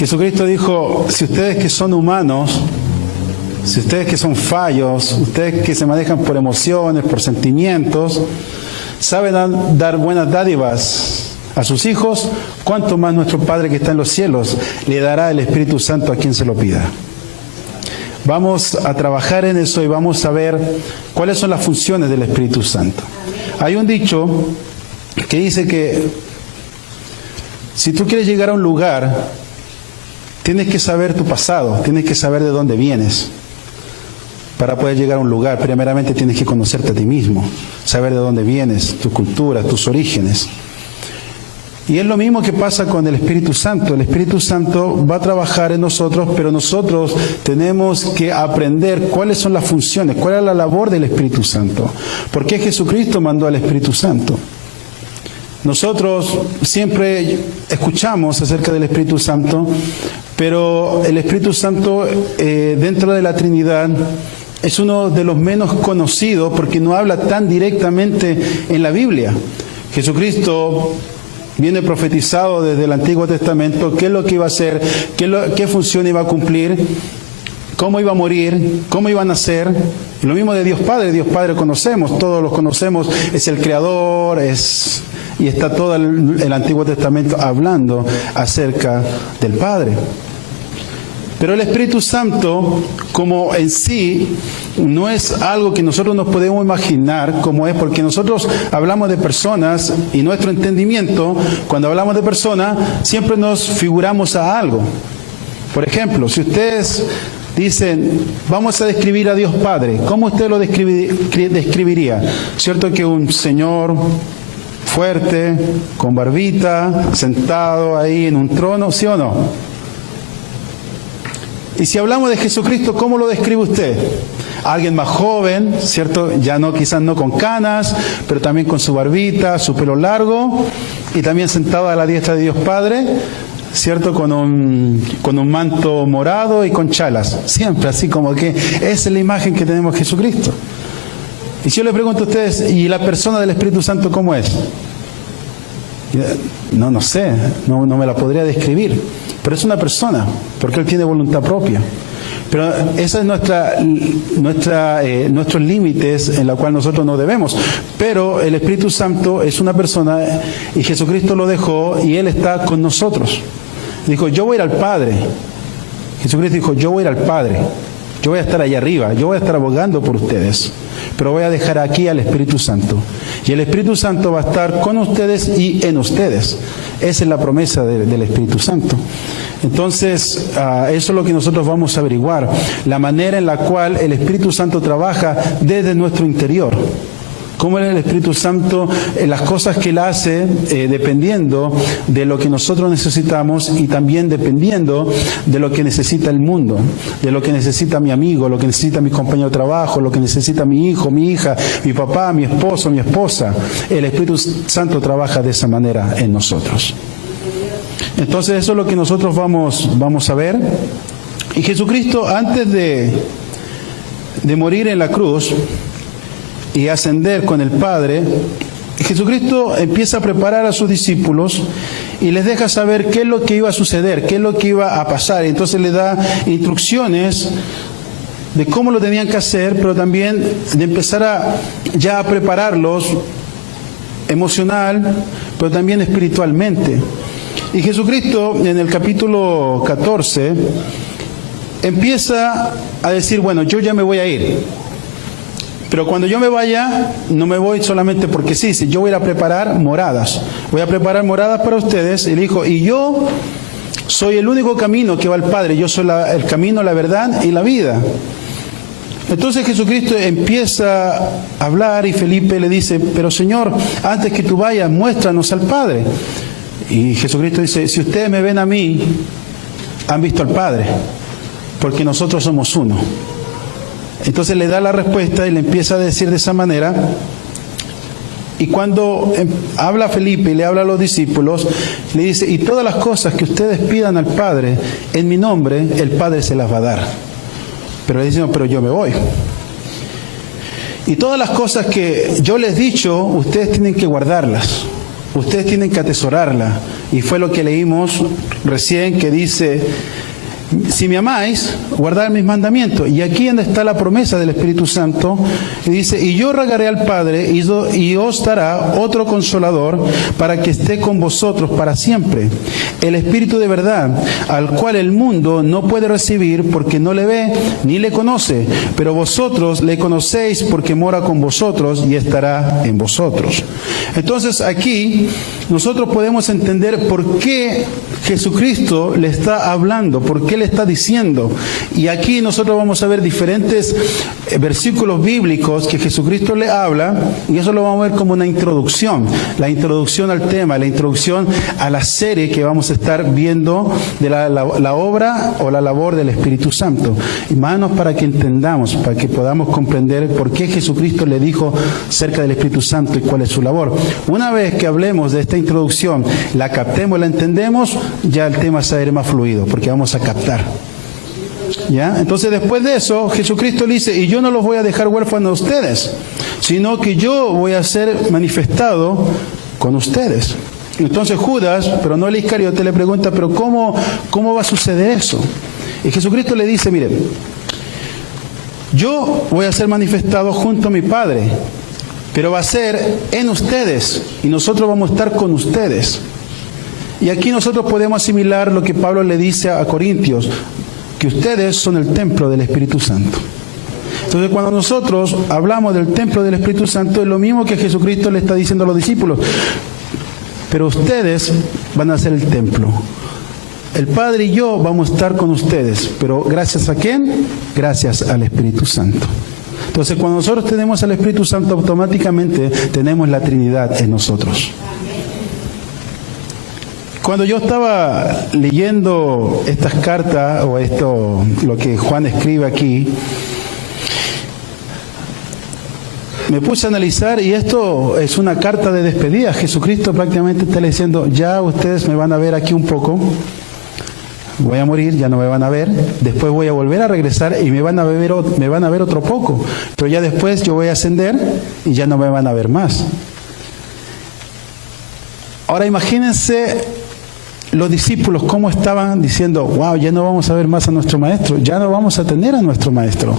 Jesucristo dijo, si ustedes que son humanos, si ustedes que son fallos, ustedes que se manejan por emociones, por sentimientos, saben dar buenas dádivas a sus hijos, ¿cuánto más nuestro Padre que está en los cielos le dará el Espíritu Santo a quien se lo pida? Vamos a trabajar en eso y vamos a ver cuáles son las funciones del Espíritu Santo. Hay un dicho que dice que si tú quieres llegar a un lugar, tienes que saber tu pasado, tienes que saber de dónde vienes. Para poder llegar a un lugar, primeramente tienes que conocerte a ti mismo, saber de dónde vienes, tu cultura, tus orígenes. Y es lo mismo que pasa con el Espíritu Santo. El Espíritu Santo va a trabajar en nosotros, pero nosotros tenemos que aprender cuáles son las funciones, cuál es la labor del Espíritu Santo. ¿Por qué Jesucristo mandó al Espíritu Santo? Nosotros siempre escuchamos acerca del Espíritu Santo, pero el Espíritu Santo dentro de la Trinidad es uno de los menos conocidos porque no habla tan directamente en la Biblia. Jesucristo viene profetizado desde el Antiguo Testamento qué es lo que iba a hacer, qué función iba a cumplir, cómo iba a morir, cómo iba a nacer. Lo mismo de Dios Padre conocemos, todos los conocemos, es el Creador, y está todo el Antiguo Testamento hablando acerca del Padre. Pero el Espíritu Santo, como en sí, no es algo que nosotros nos podemos imaginar como es, porque nosotros hablamos de personas y nuestro entendimiento, cuando hablamos de personas, siempre nos figuramos a algo. Por ejemplo, si ustedes dicen, vamos a describir a Dios Padre, ¿cómo usted lo describiría? ¿Cierto que un señor fuerte, con barbita, sentado ahí en un trono, sí o no? Y si hablamos de Jesucristo, ¿cómo lo describe usted? Alguien más joven, ¿cierto? Ya no, quizás no con canas, pero también con su barbita, su pelo largo, y también sentado a la diestra de Dios Padre, ¿cierto? Con un manto morado y con chalas. Siempre así como que esa es la imagen que tenemos de Jesucristo. Y si yo le pregunto a ustedes, ¿y la persona del Espíritu Santo cómo es? No sé, no me la podría describir. Pero es una persona, porque Él tiene voluntad propia. Pero esa es nuestros límites en la cual nosotros no debemos. Pero el Espíritu Santo es una persona y Jesucristo lo dejó y Él está con nosotros. Dijo, yo voy a ir al Padre. Jesucristo dijo, yo voy a ir al Padre. Yo voy a estar allá arriba, yo voy a estar abogando por ustedes. Pero voy a dejar aquí al Espíritu Santo. Y el Espíritu Santo va a estar con ustedes y en ustedes. Esa es la promesa del Espíritu Santo. Entonces, eso es lo que nosotros vamos a averiguar. La manera en la cual el Espíritu Santo trabaja desde nuestro interior. Cómo es el Espíritu Santo, las cosas que Él hace dependiendo de lo que nosotros necesitamos y también dependiendo de lo que necesita el mundo, de lo que necesita mi amigo, lo que necesita mi compañero de trabajo, lo que necesita mi hijo, mi hija, mi papá, mi esposo, mi esposa. El Espíritu Santo trabaja de esa manera en nosotros. Entonces eso es lo que nosotros vamos a ver. Y Jesucristo, antes de morir en la cruz y ascender con el Padre, Jesucristo empieza a preparar a sus discípulos y les deja saber qué es lo que iba a suceder, qué es lo que iba a pasar. Y entonces les da instrucciones de cómo lo tenían que hacer, pero también de empezar ya a prepararlos emocional, pero también espiritualmente. Y Jesucristo en el capítulo 14 empieza a decir, bueno, yo ya me voy a ir. Pero cuando yo me vaya, no me voy solamente porque sí, yo voy a ir a preparar moradas. Voy a preparar moradas para ustedes. Y le dijo, y yo soy el único camino que va al Padre. Yo soy el camino, la verdad y la vida. Entonces Jesucristo empieza a hablar y Felipe le dice, pero Señor, antes que tú vayas, muéstranos al Padre. Y Jesucristo dice, si ustedes me ven a mí, han visto al Padre, porque nosotros somos uno. Entonces le da la respuesta y le empieza a decir de esa manera. Y cuando habla a Felipe y le habla a los discípulos, le dice, y todas las cosas que ustedes pidan al Padre en mi nombre, el Padre se las va a dar. Pero le dicen, pero yo me voy. Y todas las cosas que yo les he dicho, ustedes tienen que guardarlas. ustedes tienen que atesorarla. Y fue lo que leímos recién, que dice: si me amáis, guardad mis mandamientos. Y aquí donde está la promesa del Espíritu Santo, y dice: y yo rogaré al Padre, y os dará otro Consolador, para que esté con vosotros para siempre, el Espíritu de verdad, al cual el mundo no puede recibir, porque no le ve ni le conoce, pero vosotros le conocéis, porque mora con vosotros y estará en vosotros. Entonces aquí nosotros podemos entender por qué Jesucristo le está hablando, por qué le está diciendo. Y aquí nosotros vamos a ver diferentes versículos bíblicos que Jesucristo le habla, y eso lo vamos a ver como una introducción, la introducción al tema, la introducción a la serie que vamos a estar viendo de la obra o la labor del Espíritu Santo. Hermanos, para que entendamos, para que podamos comprender por qué Jesucristo le dijo acerca del Espíritu Santo y cuál es su labor. Una vez que hablemos de esta introducción, la captemos, la entendemos, ya el tema se va a ir más fluido, porque vamos a captar. ¿Ya? Entonces, después de eso, Jesucristo le dice: y yo no los voy a dejar huérfanos a ustedes, sino que yo voy a ser manifestado con ustedes. Entonces Judas, pero no el Iscariote, le pregunta: pero ¿cómo va a suceder eso? Y Jesucristo le dice: mire, yo voy a ser manifestado junto a mi Padre, pero va a ser en ustedes, y nosotros vamos a estar con ustedes. Y aquí nosotros podemos asimilar lo que Pablo le dice a Corintios, que ustedes son el templo del Espíritu Santo. Entonces, cuando nosotros hablamos del templo del Espíritu Santo, es lo mismo que Jesucristo le está diciendo a los discípulos: pero ustedes van a ser el templo. El Padre y yo vamos a estar con ustedes, pero ¿gracias a quién? Gracias al Espíritu Santo. Entonces, cuando nosotros tenemos al Espíritu Santo, automáticamente tenemos la Trinidad en nosotros. Cuando yo estaba leyendo estas cartas, o esto, lo que Juan escribe aquí, me puse a analizar, y esto es una carta de despedida. Jesucristo prácticamente está diciendo: ya ustedes me van a ver aquí un poco, voy a morir, ya no me van a ver, después voy a volver a regresar y me van a ver otro poco, pero ya después yo voy a ascender y ya no me van a ver más. Ahora imagínense los discípulos cómo estaban diciendo: wow, ya no vamos a ver más a nuestro maestro, ya no vamos a tener a nuestro maestro.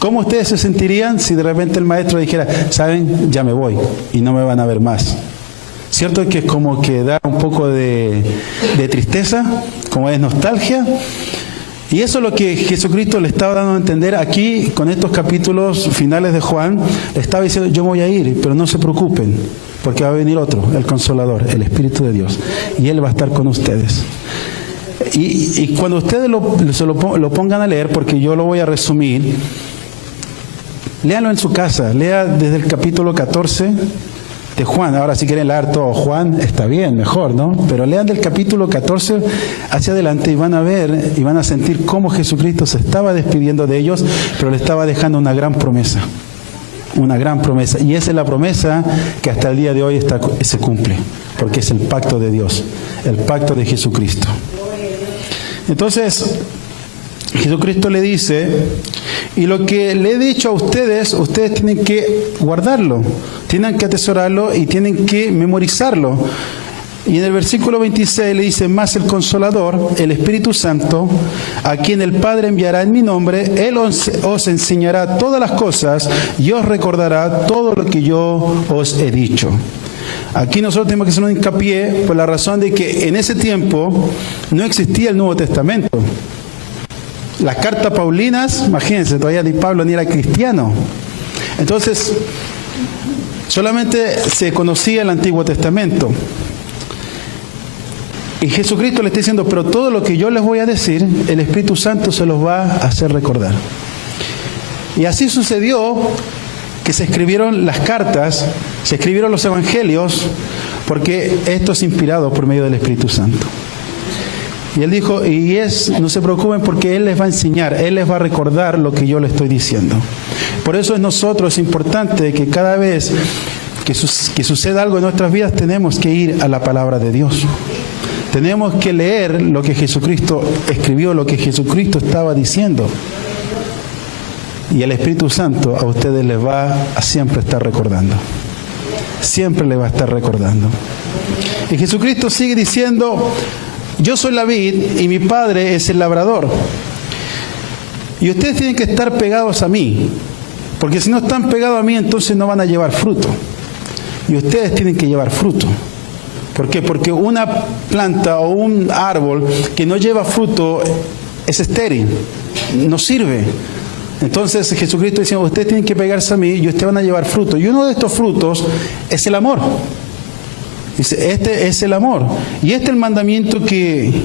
¿Cómo ustedes se sentirían si de repente el maestro dijera: saben, ya me voy y no me van a ver más? ¿Cierto que es como que da un poco de tristeza, como es nostalgia? Y eso es lo que Jesucristo le estaba dando a entender aquí con estos capítulos finales de Juan. Le estaba diciendo: yo voy a ir, pero no se preocupen, porque va a venir otro, el Consolador, el Espíritu de Dios, y Él va a estar con ustedes. Y cuando ustedes lo pongan a leer, porque yo lo voy a resumir, léanlo en su casa, lea desde el capítulo 14 de Juan. Ahora, si quieren leer todo Juan, está bien, mejor, ¿no? Pero lean del capítulo 14 hacia adelante y van a ver y van a sentir cómo Jesucristo se estaba despidiendo de ellos, pero le estaba dejando una gran promesa. Una gran promesa. Y esa es la promesa que hasta el día de hoy se cumple, porque es el pacto de Dios, el pacto de Jesucristo. Entonces, Jesucristo le dice: y lo que le he dicho a ustedes, ustedes tienen que guardarlo, tienen que atesorarlo y tienen que memorizarlo. Y en el versículo 26 le dice: más el Consolador, el Espíritu Santo, a quien el Padre enviará en mi nombre, Él os enseñará todas las cosas y os recordará todo lo que yo os he dicho. Aquí nosotros tenemos que hacer un hincapié por la razón de que en ese tiempo no existía el Nuevo Testamento. Las cartas paulinas, imagínense, todavía ni Pablo ni era cristiano. Entonces, solamente se conocía el Antiguo Testamento. Y Jesucristo le está diciendo: pero todo lo que yo les voy a decir, el Espíritu Santo se los va a hacer recordar. Y así sucedió que se escribieron las cartas, se escribieron los evangelios, porque esto es inspirado por medio del Espíritu Santo. Y él dijo: no se preocupen, porque Él les va a enseñar, Él les va a recordar lo que yo les estoy diciendo. Por eso es importante que cada vez que suceda algo en nuestras vidas, tenemos que ir a la palabra de Dios. Tenemos que leer lo que Jesucristo escribió, lo que Jesucristo estaba diciendo. Y el Espíritu Santo a ustedes les va a siempre estar recordando. Siempre les va a estar recordando. Y Jesucristo sigue diciendo, yo soy la vid y mi Padre es el labrador. Y ustedes tienen que estar pegados a mí, porque si no están pegados a mí, entonces no van a llevar fruto. Y ustedes tienen que llevar fruto. ¿Por qué? Porque una planta o un árbol que no lleva fruto es estéril, no sirve. Entonces Jesucristo dice, ustedes tienen que pegarse a mí y ustedes van a llevar fruto. Y uno de estos frutos es el amor. Dice, este es el amor. Y este es el mandamiento que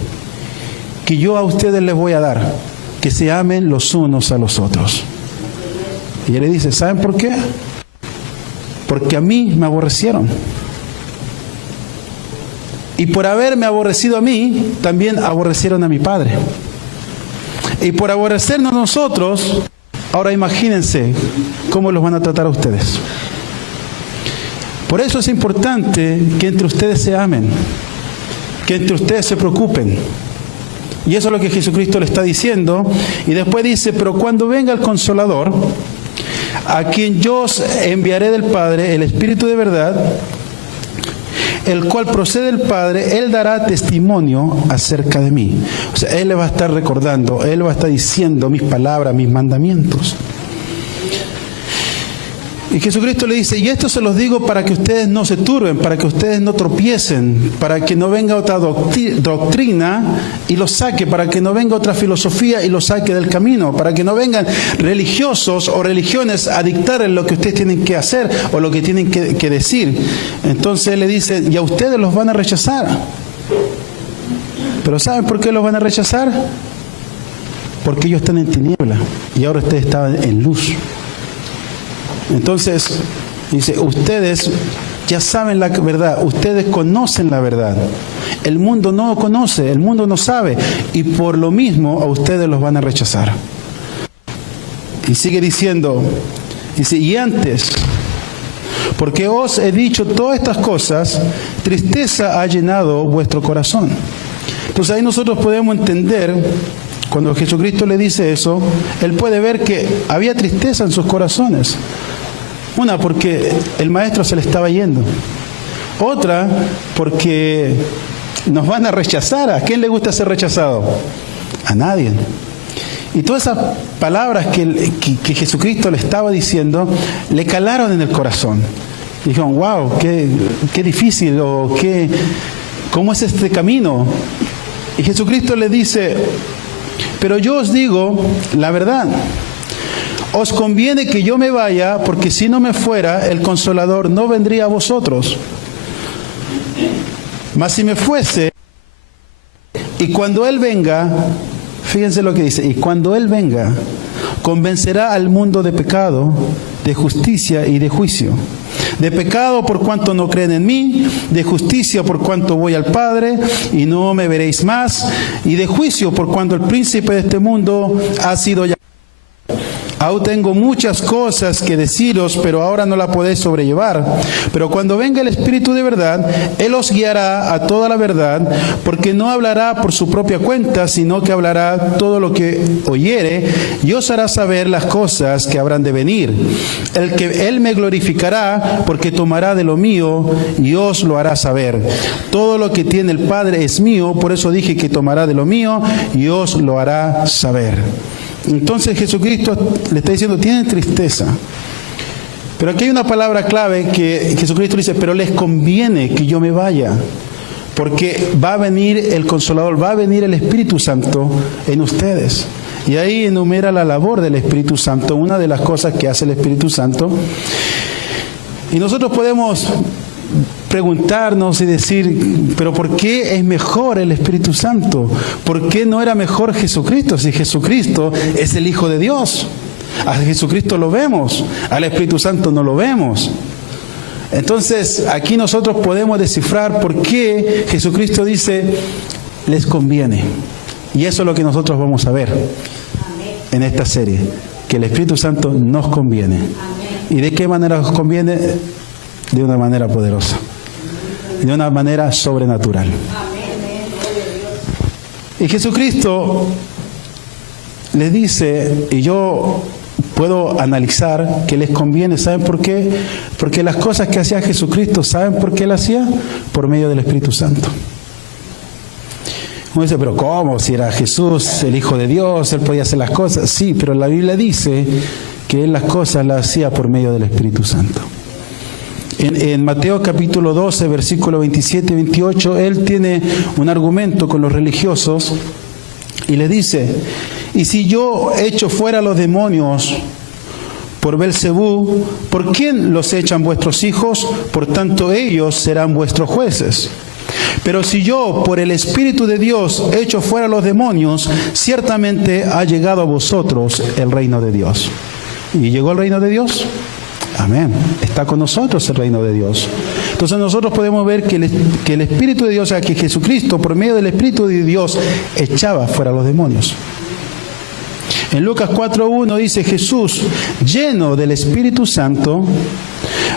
yo a ustedes les voy a dar. Que se amen los unos a los otros. Y él le dice, ¿saben por qué? Porque a mí me aborrecieron. Y por haberme aborrecido a mí, también aborrecieron a mi Padre. Y por aborrecernos nosotros, ahora imagínense cómo los van a tratar a ustedes. Por eso es importante que entre ustedes se amen, que entre ustedes se preocupen. Y eso es lo que Jesucristo le está diciendo. Y después dice, pero cuando venga el Consolador, a quien yo os enviaré del Padre, el Espíritu de verdad, el cual procede del Padre, Él dará testimonio acerca de mí. O sea, Él le va a estar recordando, Él va a estar diciendo mis palabras, mis mandamientos. Y Jesucristo le dice, y esto se los digo para que ustedes no se turben, para que ustedes no tropiecen, para que no venga otra doctrina y los saque, para que no venga otra filosofía y los saque del camino, para que no vengan religiosos o religiones a dictarles lo que ustedes tienen que hacer o lo que tienen que decir. Entonces Él le dice, y a ustedes los van a rechazar. ¿Pero saben por qué los van a rechazar? Porque ellos están en tiniebla y ahora ustedes están en luz. Entonces, dice, ustedes ya saben la verdad, ustedes conocen la verdad. El mundo no conoce, el mundo no sabe, y por lo mismo a ustedes los van a rechazar. Y sigue diciendo, dice, y antes, porque os he dicho todas estas cosas, tristeza ha llenado vuestro corazón. Entonces ahí nosotros podemos entender, cuando Jesucristo le dice eso, Él puede ver que había tristeza en sus corazones. Una, porque el maestro se le estaba yendo. Otra, porque nos van a rechazar. ¿A quién le gusta ser rechazado? A nadie. Y todas esas palabras que Jesucristo le estaba diciendo, le calaron en el corazón. Y dijeron, wow, qué difícil, o ¿cómo es este camino? Y Jesucristo le dice, pero yo os digo la verdad. Os conviene que yo me vaya, porque si no me fuera, el Consolador no vendría a vosotros. Mas si me fuese, y cuando Él venga, fíjense lo que dice, y cuando Él venga, convencerá al mundo de pecado, de justicia y de juicio. De pecado por cuanto no creen en mí, de justicia por cuanto voy al Padre y no me veréis más, y de juicio por cuanto el príncipe de este mundo ha sido llamado. Aún tengo muchas cosas que deciros, pero ahora no la podéis sobrellevar. Pero cuando venga el Espíritu de verdad, Él os guiará a toda la verdad, porque no hablará por su propia cuenta, sino que hablará todo lo que oyere, y os hará saber las cosas que habrán de venir. Él me glorificará, porque tomará de lo mío y os lo hará saber. Todo lo que tiene el Padre es mío, por eso dije que tomará de lo mío y os lo hará saber. Entonces Jesucristo le está diciendo, tienen tristeza. Pero aquí hay una palabra clave que Jesucristo dice, pero les conviene que yo me vaya, porque va a venir el Consolador, va a venir el Espíritu Santo en ustedes. Y ahí enumera la labor del Espíritu Santo, una de las cosas que hace el Espíritu Santo. Y nosotros podemos preguntarnos y decir, pero ¿por qué es mejor el Espíritu Santo? ¿Por qué no era mejor Jesucristo? Si Jesucristo es el Hijo de Dios. A Jesucristo lo vemos, al Espíritu Santo no lo vemos. Entonces, aquí nosotros podemos descifrar por qué Jesucristo dice, les conviene. Y eso es lo que nosotros vamos a ver en esta serie, que el Espíritu Santo nos conviene. ¿Y de qué manera nos conviene? De una manera poderosa, de una manera sobrenatural. Y Jesucristo le dice, y yo puedo analizar que les conviene. ¿Saben por qué? Porque las cosas que hacía Jesucristo, ¿saben por qué las hacía? Por medio del Espíritu Santo. Uno dice, pero ¿cómo? Si era Jesús, el Hijo de Dios, Él podía hacer las cosas. Sí, pero la Biblia dice que Él las cosas las hacía por medio del Espíritu Santo. En Mateo capítulo 12, versículo 27 y 28, Él tiene un argumento con los religiosos y les dice, y si yo echo fuera los demonios por Belcebú, ¿por quién los echan vuestros hijos? Por tanto ellos serán vuestros jueces. Pero si yo por el Espíritu de Dios echo fuera los demonios, ciertamente ha llegado a vosotros el reino de Dios. ¿Y llegó el reino de Dios? Amén. Está con nosotros el reino de Dios. Entonces nosotros podemos ver que el Espíritu de Dios, o sea, que Jesucristo por medio del Espíritu de Dios echaba fuera los demonios. En Lucas 4:1 dice, Jesús, lleno del Espíritu Santo,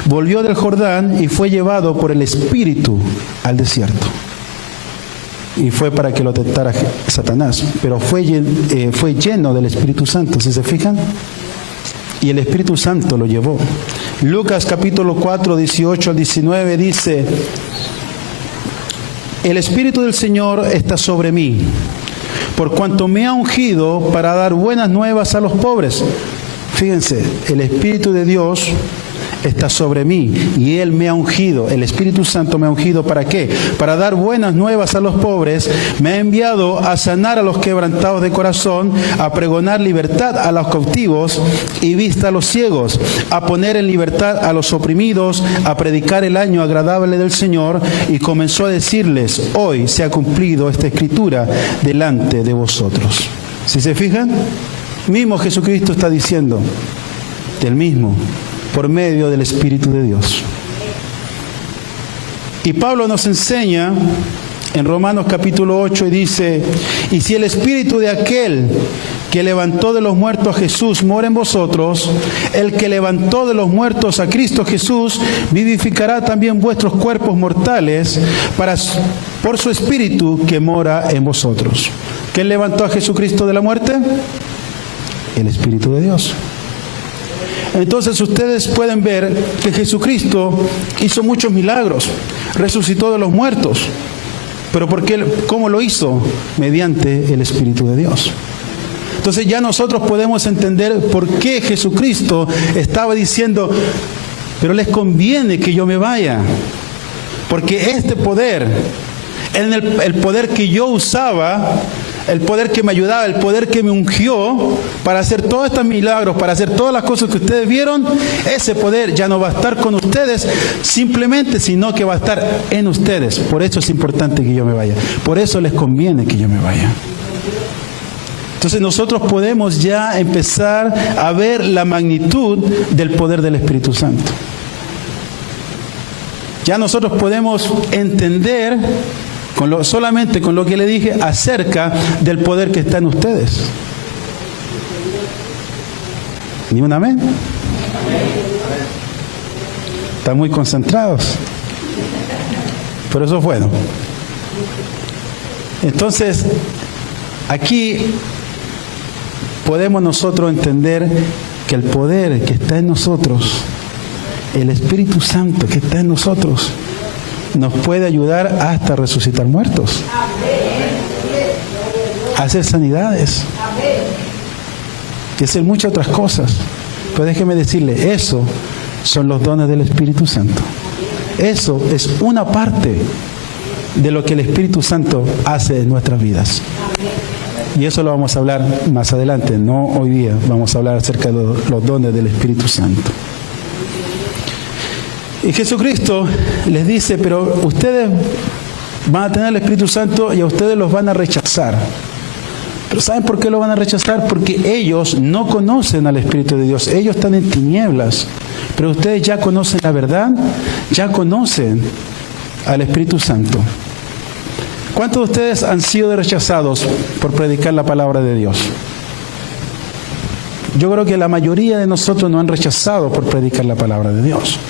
volvió del Jordán y fue llevado por el Espíritu al desierto. Y fue para que lo tentara Satanás, pero fue lleno del Espíritu Santo, ¿sí se fijan? Y el Espíritu Santo lo llevó. Lucas capítulo 4, 18 al 19 dice, el Espíritu del Señor está sobre mí, por cuanto me ha ungido para dar buenas nuevas a los pobres. Fíjense, el Espíritu de Dios está sobre mí y Él me ha ungido, el Espíritu Santo me ha ungido, ¿para qué? Para dar buenas nuevas a los pobres, me ha enviado a sanar a los quebrantados de corazón, a pregonar libertad a los cautivos y vista a los ciegos, a poner en libertad a los oprimidos, a predicar el año agradable del Señor, y comenzó a decirles, hoy se ha cumplido esta escritura delante de vosotros. ¿Sí se fijan? Mismo Jesucristo está diciendo, del mismo, por medio del Espíritu de Dios. Y Pablo nos enseña en Romanos capítulo 8 y dice, y si el Espíritu de aquel que levantó de los muertos a Jesús mora en vosotros, el que levantó de los muertos a Cristo Jesús vivificará también vuestros cuerpos mortales por su Espíritu que mora en vosotros. ¿Quién levantó a Jesucristo de la muerte? El Espíritu de Dios. Entonces ustedes pueden ver que Jesucristo hizo muchos milagros, resucitó de los muertos. ¿Pero por qué? ¿Cómo lo hizo? Mediante el Espíritu de Dios. Entonces ya nosotros podemos entender por qué Jesucristo estaba diciendo, pero les conviene que yo me vaya, porque este poder, el poder que yo usaba, el poder que me ayudaba, el poder que me ungió para hacer todos estos milagros, para hacer todas las cosas que ustedes vieron, ese poder ya no va a estar con ustedes simplemente, sino que va a estar en ustedes. Por eso es importante que yo me vaya. Por eso les conviene que yo me vaya. Entonces nosotros podemos ya empezar a ver la magnitud del poder del Espíritu Santo. Ya nosotros podemos entender solamente con lo que le dije acerca del poder que está en ustedes. ¿Ni un amén? Están muy concentrados. Pero eso es bueno. Entonces, aquí podemos nosotros entender que el poder que está en nosotros, el Espíritu Santo que está en nosotros, nos puede ayudar hasta resucitar muertos, a hacer sanidades y hacer muchas otras cosas. Pero déjeme decirle, eso son los dones del Espíritu Santo. Eso es una parte de lo que el Espíritu Santo hace en nuestras vidas. Y eso lo vamos a hablar más adelante, no hoy día. Vamos a hablar acerca de los dones del Espíritu Santo. Y Jesucristo les dice, pero ustedes van a tener el Espíritu Santo y a ustedes los van a rechazar. Pero ¿saben por qué lo van a rechazar? Porque ellos no conocen al Espíritu de Dios. Ellos están en tinieblas. Pero ustedes ya conocen la verdad, ya conocen al Espíritu Santo. ¿Cuántos de ustedes han sido rechazados por predicar la palabra de Dios? Yo creo que la mayoría de nosotros nos han rechazado por predicar la palabra de Dios.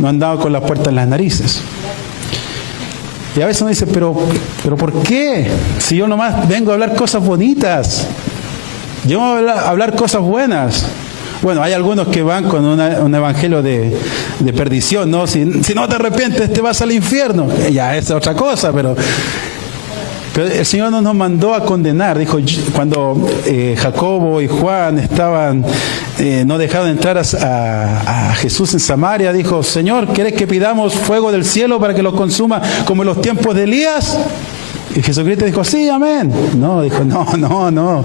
Nos han dado con la puerta en las narices. Y a veces uno dice, pero ¿por qué? Si yo nomás vengo a hablar cosas bonitas. Yo vengo a hablar cosas buenas. Bueno, hay algunos que van con un evangelio de perdición, ¿no? Si no te arrepientes, te vas al infierno. Ya, esa es otra cosa, pero el Señor no nos mandó a condenar. Dijo, cuando Jacobo y Juan estaban, no dejaron entrar a Jesús en Samaria, dijo, Señor, ¿quieres que pidamos fuego del cielo para que los consuma como en los tiempos de Elías? Y Jesucristo dijo, sí, amén. No, dijo, no,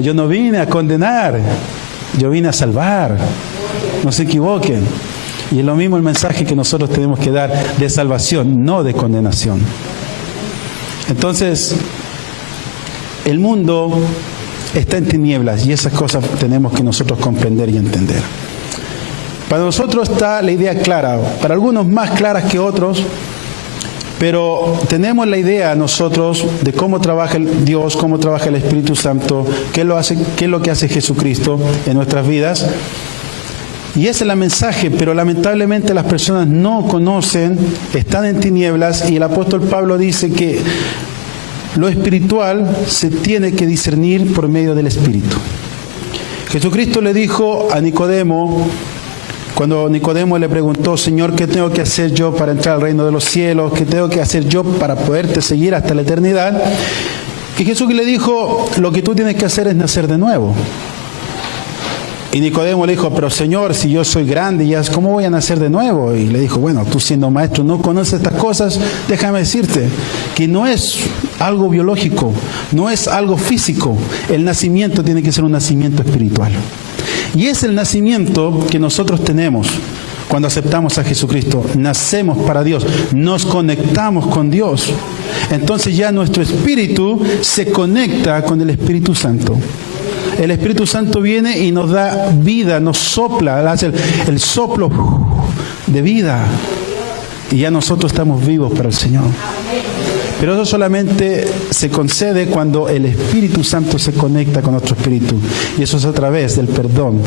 yo no vine a condenar, yo vine a salvar. No se equivoquen. Y es lo mismo el mensaje que nosotros tenemos que dar de salvación, no de condenación. Entonces, el mundo está en tinieblas y esas cosas tenemos que nosotros comprender y entender. Para nosotros está la idea clara, para algunos más claras que otros, pero tenemos la idea nosotros de cómo trabaja Dios, cómo trabaja el Espíritu Santo, qué es lo que hace Jesucristo en nuestras vidas. Y ese es el mensaje, pero lamentablemente las personas no conocen, están en tinieblas, y el apóstol Pablo dice que lo espiritual se tiene que discernir por medio del Espíritu. Jesucristo le dijo a Nicodemo, cuando Nicodemo le preguntó, Señor, ¿qué tengo que hacer yo para entrar al reino de los cielos? ¿Qué tengo que hacer yo para poderte seguir hasta la eternidad? Y Jesús le dijo, lo que tú tienes que hacer es nacer de nuevo. Y Nicodemo le dijo, pero Señor, si yo soy grande, ¿cómo voy a nacer de nuevo? Y le dijo, bueno, tú siendo maestro no conoces estas cosas, déjame decirte que no es algo biológico, no es algo físico. El nacimiento tiene que ser un nacimiento espiritual. Y es el nacimiento que nosotros tenemos cuando aceptamos a Jesucristo. Nacemos para Dios, nos conectamos con Dios. Entonces ya nuestro espíritu se conecta con el Espíritu Santo. El Espíritu Santo viene y nos da vida, nos sopla, hace el soplo de vida. Y ya nosotros estamos vivos para el Señor. Pero eso solamente se concede cuando el Espíritu Santo se conecta con nuestro espíritu. Y eso es a través del perdón.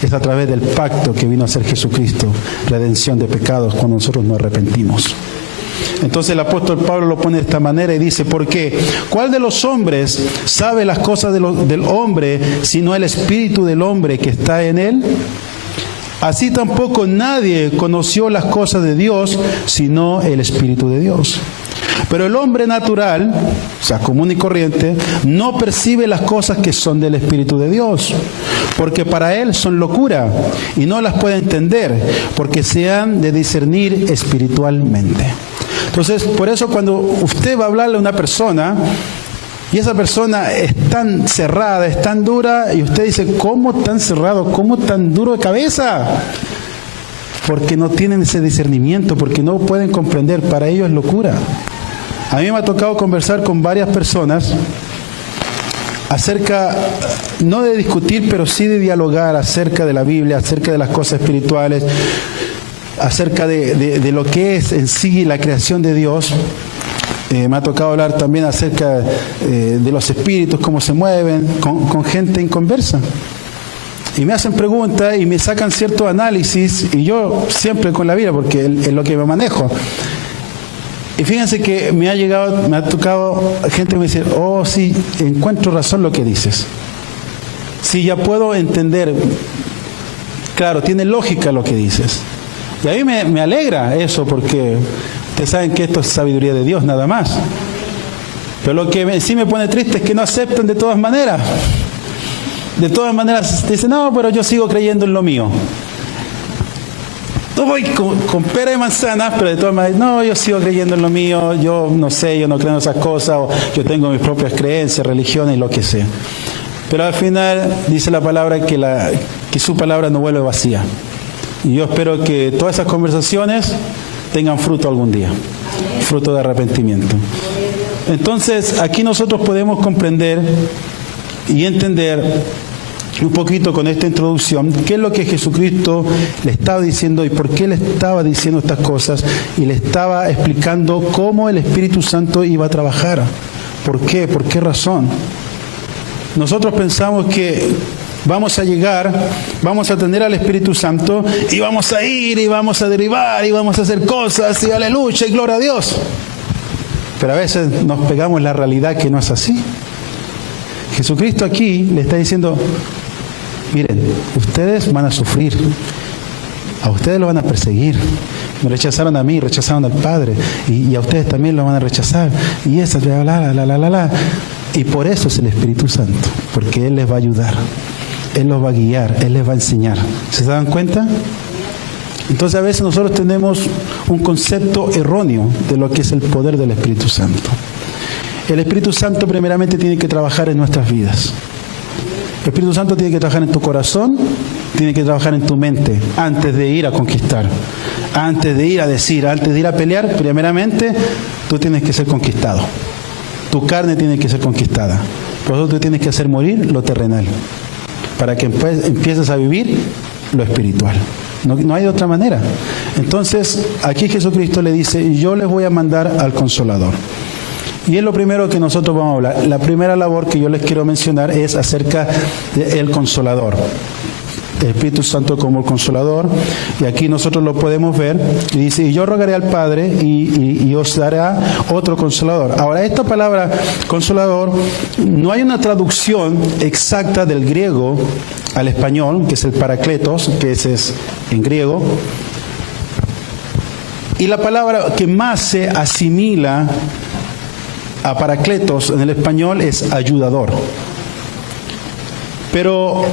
Es a través del pacto que vino a hacer Jesucristo, redención de pecados cuando nosotros nos arrepentimos. Entonces el apóstol Pablo lo pone de esta manera y dice, ¿por qué? ¿Cuál de los hombres sabe las cosas del hombre sino el espíritu del hombre que está en él? Así tampoco nadie conoció las cosas de Dios sino el Espíritu de Dios. Pero el hombre natural, o sea, común y corriente, no percibe las cosas que son del Espíritu de Dios, porque para él son locura y no las puede entender, porque se han de discernir espiritualmente. Entonces, por eso cuando usted va a hablarle a una persona y esa persona es tan cerrada, es tan dura, y usted dice, ¿cómo tan cerrado? ¿Cómo tan duro de cabeza? Porque no tienen ese discernimiento, porque no pueden comprender, para ellos es locura. A mí me ha tocado conversar con varias personas acerca, no de discutir, pero sí de dialogar acerca de la Biblia, acerca de las cosas espirituales, acerca de lo que es en sí la creación de Dios. Me ha tocado hablar también acerca de los espíritus, cómo se mueven, con gente inconversa. Y me hacen preguntas y me sacan cierto análisis, y yo siempre con la Biblia, porque es lo que me manejo. Y fíjense que me ha tocado gente que me dice, oh sí, encuentro razón lo que dices. Sí, ya puedo entender, claro, tiene lógica lo que dices. Y a mí me alegra eso, porque ustedes saben que esto es sabiduría de Dios, nada más. Pero lo que sí me pone triste es que no aceptan de todas maneras. De todas maneras dicen, no, pero yo sigo creyendo en lo mío. No voy con pera de manzanas, pero de todas maneras, no, yo sigo creyendo en lo mío, yo no sé, yo no creo en esas cosas, o yo tengo mis propias creencias, religiones, lo que sea. Pero al final dice la palabra que su palabra no vuelve vacía. Y yo espero que todas esas conversaciones tengan fruto algún día, fruto de arrepentimiento. Entonces, aquí nosotros podemos comprender y entender un poquito con esta introducción qué es lo que Jesucristo le estaba diciendo y por qué le estaba diciendo estas cosas, y le estaba explicando cómo el Espíritu Santo iba a trabajar. ¿Por qué? ¿Por qué razón? Nosotros pensamos que vamos a llegar, vamos a tener al Espíritu Santo y vamos a ir y vamos a derribar y vamos a hacer cosas y aleluya y gloria a Dios. Pero a veces nos pegamos en la realidad que no es así. Jesucristo aquí le está diciendo, miren, ustedes van a sufrir, a ustedes lo van a perseguir. Me rechazaron a mí, rechazaron al Padre, y a ustedes también lo van a rechazar. Y esa, Y por eso es el Espíritu Santo, porque Él les va a ayudar, Él los va a guiar, Él les va a enseñar. ¿Se dan cuenta? Entonces a veces nosotros tenemos un concepto erróneo de lo que es el poder del Espíritu Santo. El Espíritu Santo primeramente tiene que trabajar en nuestras vidas. El Espíritu Santo tiene que trabajar en tu corazón, tiene que trabajar en tu mente, antes de ir a conquistar, antes de ir a decir, antes de ir a pelear, primeramente tú tienes que ser conquistado. Tu carne tiene que ser conquistada. Por eso tú tienes que hacer morir lo terrenal, para que empieces a vivir lo espiritual. No hay de otra manera. Entonces, aquí Jesucristo le dice, yo les voy a mandar al Consolador. Y es lo primero que nosotros vamos a hablar. La primera labor que yo les quiero mencionar es acerca del Consolador. El Espíritu Santo como el Consolador. Y aquí nosotros lo podemos ver. Y dice, y yo rogaré al Padre y os dará otro Consolador. Ahora, esta palabra Consolador, no hay una traducción exacta del griego al español, que es el Parakletos, que ese es en griego. Y la palabra que más se asimila a Parakletos en el español es ayudador. Pero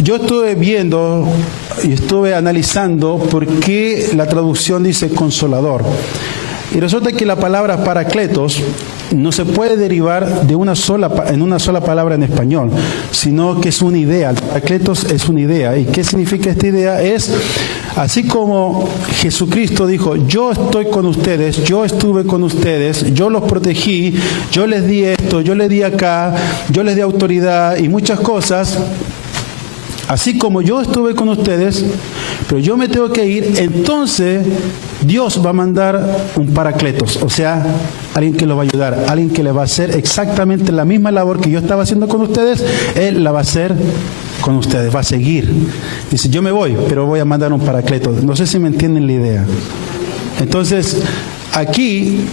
yo estuve viendo y estuve analizando por qué la traducción dice consolador. Y resulta que la palabra Parakletos no se puede derivar en una sola palabra en español, sino que es una idea. Parakletos es una idea. ¿Y qué significa esta idea? Es así como Jesucristo dijo, yo estoy con ustedes, yo estuve con ustedes, yo los protegí, yo les di esto, yo les di acá, yo les di autoridad y muchas cosas. Así como yo estuve con ustedes, pero yo me tengo que ir, entonces Dios va a mandar un Parakletos, o sea, alguien que los va a ayudar, alguien que les va a hacer exactamente la misma labor que yo estaba haciendo con ustedes, Él la va a hacer con ustedes, va a seguir. Dice, yo me voy, pero voy a mandar un Parakletos. No sé si me entienden la idea. Entonces, aquí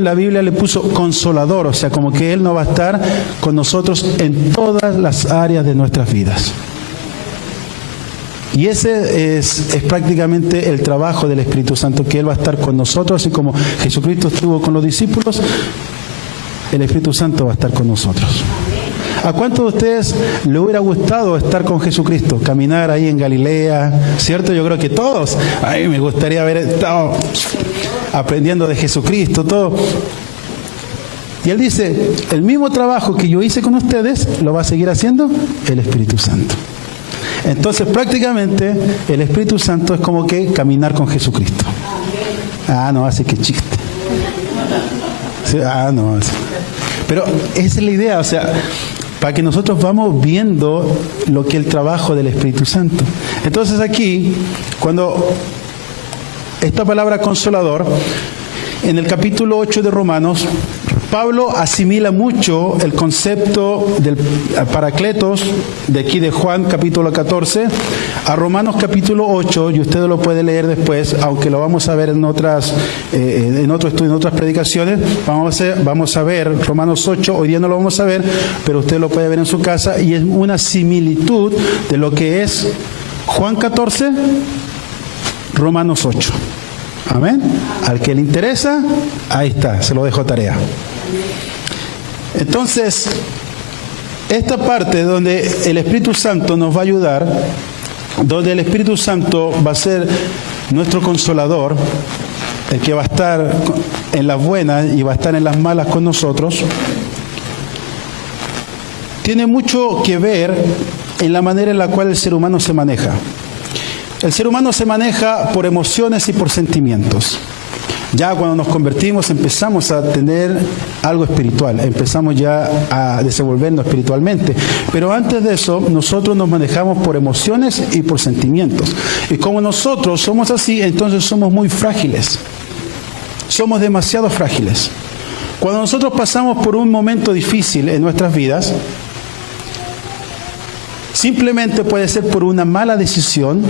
la Biblia le puso consolador, o sea, como que Él no va a estar con nosotros en todas las áreas de nuestras vidas. Y ese es prácticamente el trabajo del Espíritu Santo, que Él va a estar con nosotros, así como Jesucristo estuvo con los discípulos, el Espíritu Santo va a estar con nosotros. ¿A cuántos de ustedes le hubiera gustado estar con Jesucristo? Caminar ahí en Galilea, ¿cierto? Yo creo que todos. A mí me gustaría haber estado aprendiendo de Jesucristo, todo. Y Él dice, el mismo trabajo que yo hice con ustedes, lo va a seguir haciendo el Espíritu Santo. Entonces, prácticamente, el Espíritu Santo es como que caminar con Jesucristo. Ah, no, así que chiste. Sí, no. Pero esa es la idea, o sea, para que nosotros vamos viendo lo que es el trabajo del Espíritu Santo. Entonces aquí, cuando esta palabra consolador, en el capítulo 8 de Romanos, Pablo asimila mucho el concepto del Parakletos, de aquí de Juan capítulo 14, a Romanos capítulo 8, y usted lo puede leer después, aunque lo vamos a ver en otro estudio, en otras predicaciones. Vamos a ver Romanos 8, hoy día no lo vamos a ver, pero usted lo puede ver en su casa, y es una similitud de lo que es Juan 14, Romanos 8. Amén. Al que le interesa, ahí está, se lo dejo tarea. Entonces, esta parte donde el Espíritu Santo nos va a ayudar, donde el Espíritu Santo va a ser nuestro consolador, el que va a estar en las buenas y va a estar en las malas con nosotros, tiene mucho que ver en la manera en la cual el ser humano se maneja. El ser humano se maneja por emociones y por sentimientos. Ya cuando nos convertimos empezamos a tener algo espiritual, empezamos ya a desenvolvernos espiritualmente. Pero antes de eso, nosotros nos manejamos por emociones y por sentimientos. Y como nosotros somos así, entonces somos muy frágiles. Somos demasiado frágiles. Cuando nosotros pasamos por un momento difícil en nuestras vidas, simplemente puede ser por una mala decisión.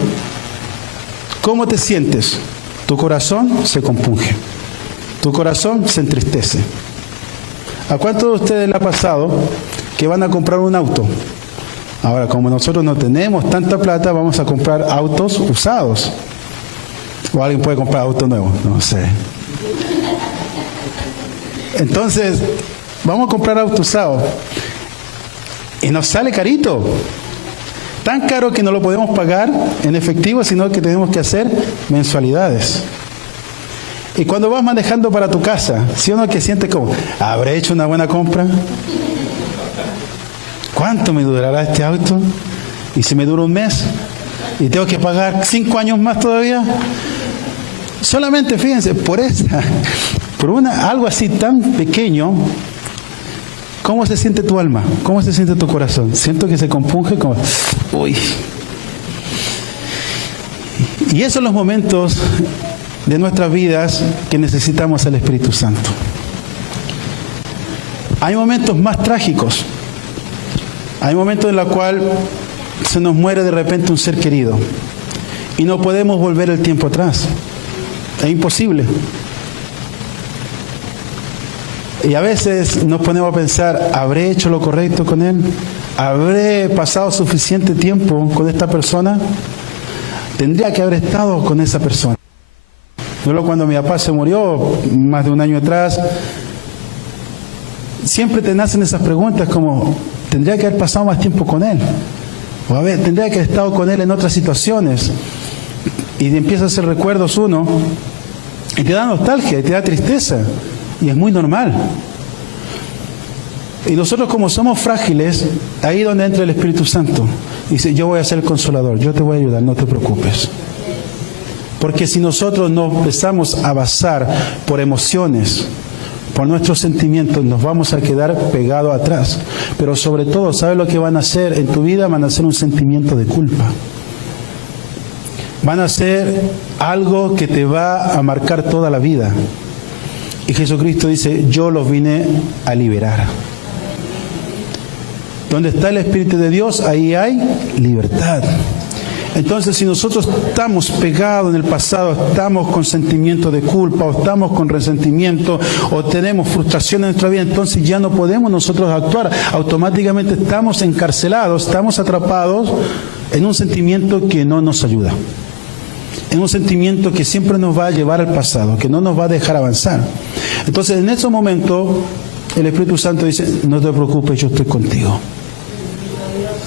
¿Cómo te sientes? Tu corazón se compunge. Tu corazón se entristece. ¿A cuántos de ustedes le ha pasado que van a comprar un auto? Ahora, como nosotros no tenemos tanta plata, vamos a comprar autos usados. O alguien puede comprar auto nuevo, no sé. Entonces, vamos a comprar auto usado. Y nos sale carito. Tan caro que no lo podemos pagar en efectivo, sino que tenemos que hacer mensualidades. Y cuando vas manejando para tu casa, ¿sí o no que sientes como, ¿habré hecho una buena compra? ¿Cuánto me durará este auto? ¿Y si me dura un mes? ¿Y tengo que pagar 5 años más todavía? Solamente fíjense, por algo así tan pequeño, ¿cómo se siente tu alma? ¿Cómo se siente tu corazón? Siento que se compunge como, uy. Y esos son los momentos de nuestras vidas que necesitamos al Espíritu Santo. Hay momentos más trágicos. Hay momentos en los cuales se nos muere de repente un ser querido y no podemos volver el tiempo atrás. Es imposible. Y a veces nos ponemos a pensar, ¿habré hecho lo correcto con él? ¿Habré pasado suficiente tiempo con esta persona? Tendría que haber estado con esa persona. Luego cuando mi papá se murió, más de un año atrás, siempre te nacen esas preguntas como, ¿tendría que haber pasado más tiempo con él? O a ver, ¿tendría que haber estado con él en otras situaciones? Y empieza a hacer recuerdos uno, y te da nostalgia, y te da tristeza, y es muy normal. Y nosotros como somos frágiles, ahí es donde entra el Espíritu Santo. Dice, yo voy a ser el consolador, yo te voy a ayudar, no te preocupes. Porque si nosotros nos empezamos a basar por emociones, por nuestros sentimientos, nos vamos a quedar pegados atrás. Pero sobre todo, ¿sabes lo que van a hacer en tu vida? Van a hacer un sentimiento de culpa. Van a hacer algo que te va a marcar toda la vida. Y Jesucristo dice, yo los vine a liberar. Donde está el Espíritu de Dios, ahí hay libertad. Entonces, si nosotros estamos pegados en el pasado, estamos con sentimiento de culpa, o estamos con resentimiento, o tenemos frustración en nuestra vida, entonces ya no podemos nosotros actuar. Automáticamente estamos encarcelados, estamos atrapados en un sentimiento que no nos ayuda. En un sentimiento que siempre nos va a llevar al pasado, que no nos va a dejar avanzar. Entonces, en ese momento, el Espíritu Santo dice, no te preocupes, yo estoy contigo.